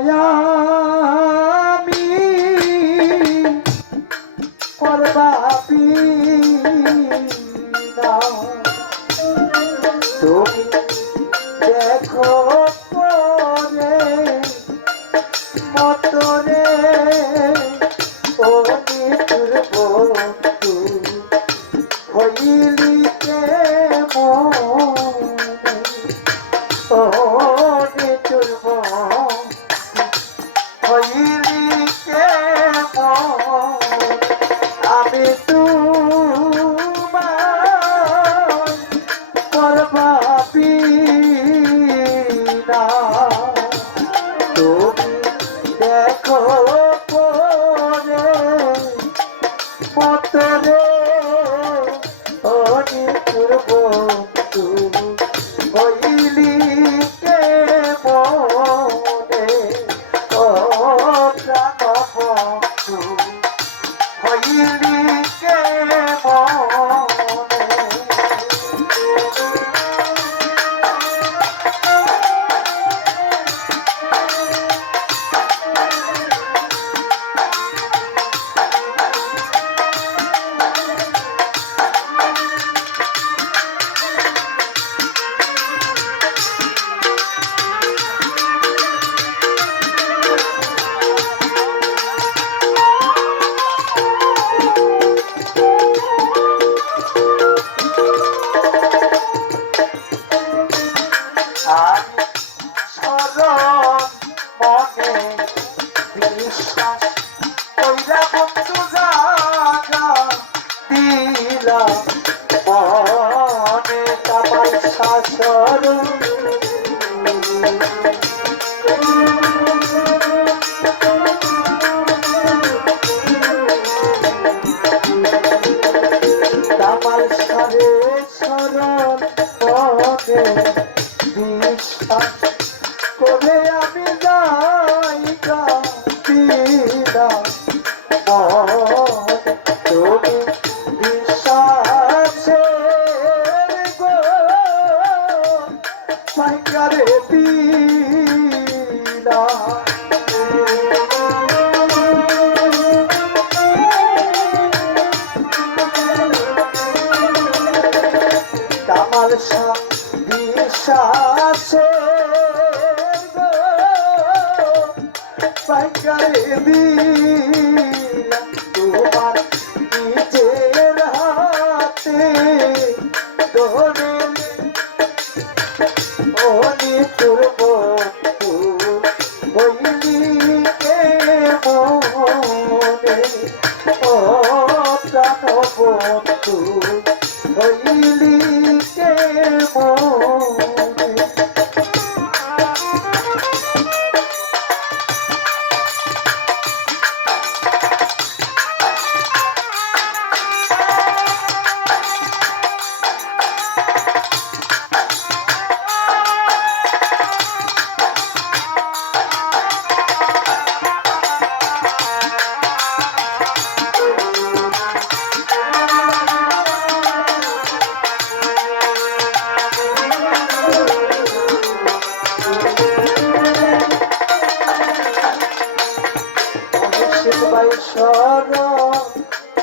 আমি করবাবি না তুমি দেখো পরে মতরে ও নিতুর বন্ধু হইলি ও নিতুর হইলি আমি তোমার করবাবি না তুমি দেখো পরে মতরে ও নিতুর বন্ধু হইলি মনে ও প্রাণ বন্ধু হইলি বিশ্বাস কইরা বন্ধু জাগা দিলা মনে কামাল শাসর কামাল সারে সরল মনে বিশ্বাস করে আমি যাইগা তুমি বিশ্বাসের গো সাইকারে দিলা কামাল শাহ বিশ্বাসের গো সাইকারে দিলা তোমার নিজের হাতে ধরে ও নিতুর বন্ধু হইলি মনে ও প্রাণ বন্ধু হইলি মনে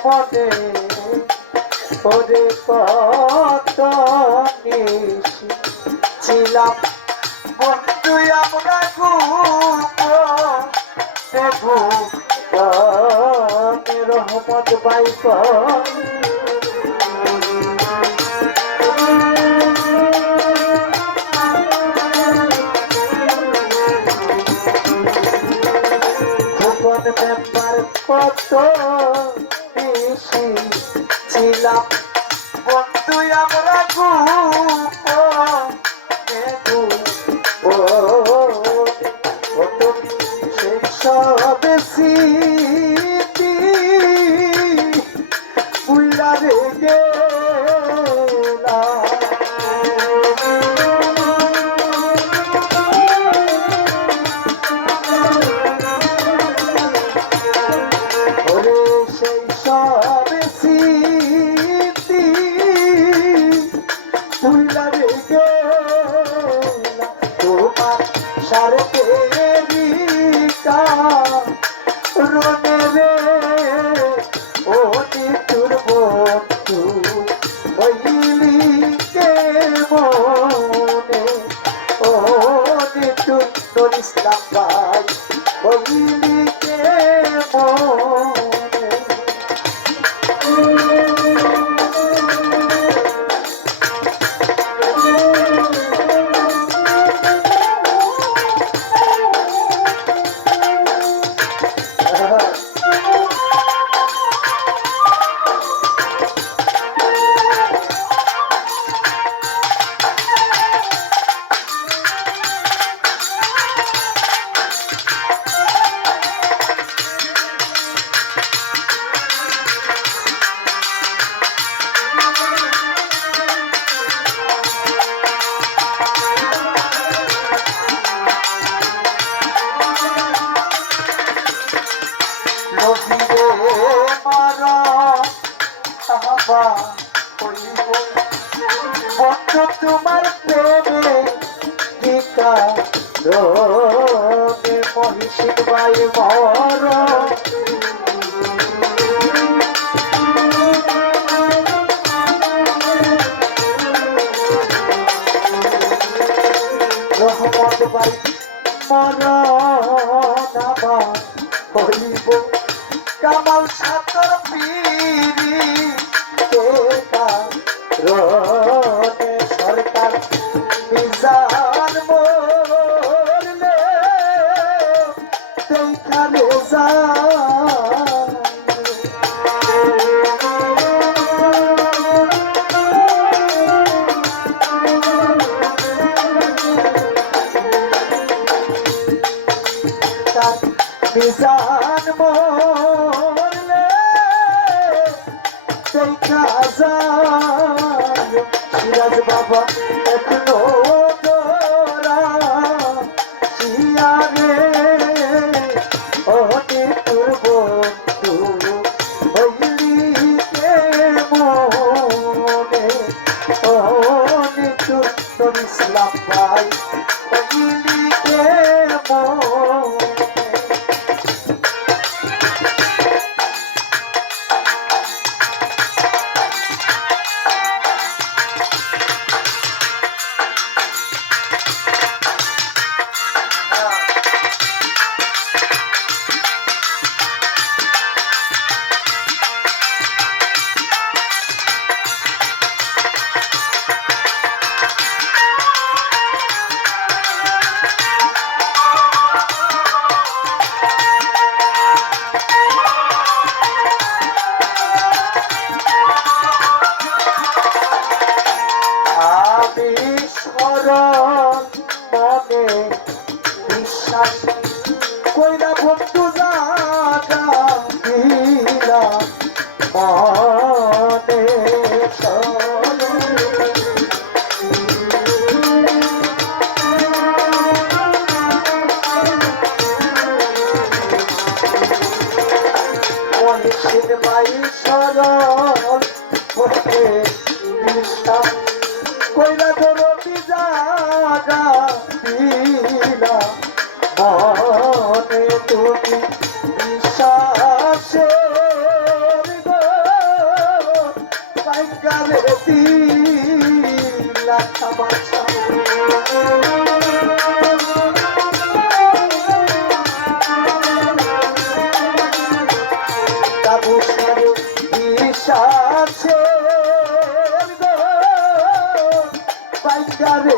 মনে ওরে কত ছিলাম বন্ধু আমরা রহমত বাইক মেম্বার কত বেশি ছিলাম বন্ধু আমরা সেই সব স্মৃতি বুইলা রে গেলাম তোমার সারতে মনে ও নিতুন নুর ইসলাম ভাই বলিলি কে মনে তোমার প্রেমে গীতা রোগে মহিষিক বাই মর রহমত বাই মর নামা হইব কামাল সাতর পীরি রনে সরকার মিজান মরলে সেইখানে মিজান মরলে দেখা যায় সিরাজ বাবা এখনো তোরা শিয়ারে অনে তোর বন্ধু হইলি কে মনে অনে তোর নুর ইসলাম ভাই হইলি কে মনে মনে বিশ্বাস কইরা বন্ধু জাগা দিলা মনে মহিষির মাই সরল বসে বিশ্বাস কইলা ধরো জাগা দিলা মনে তুমি বিশ্বাসের গো পাইকারে দিলা তামাশা তাবুসের বিশ্বাসের গো পাইকারে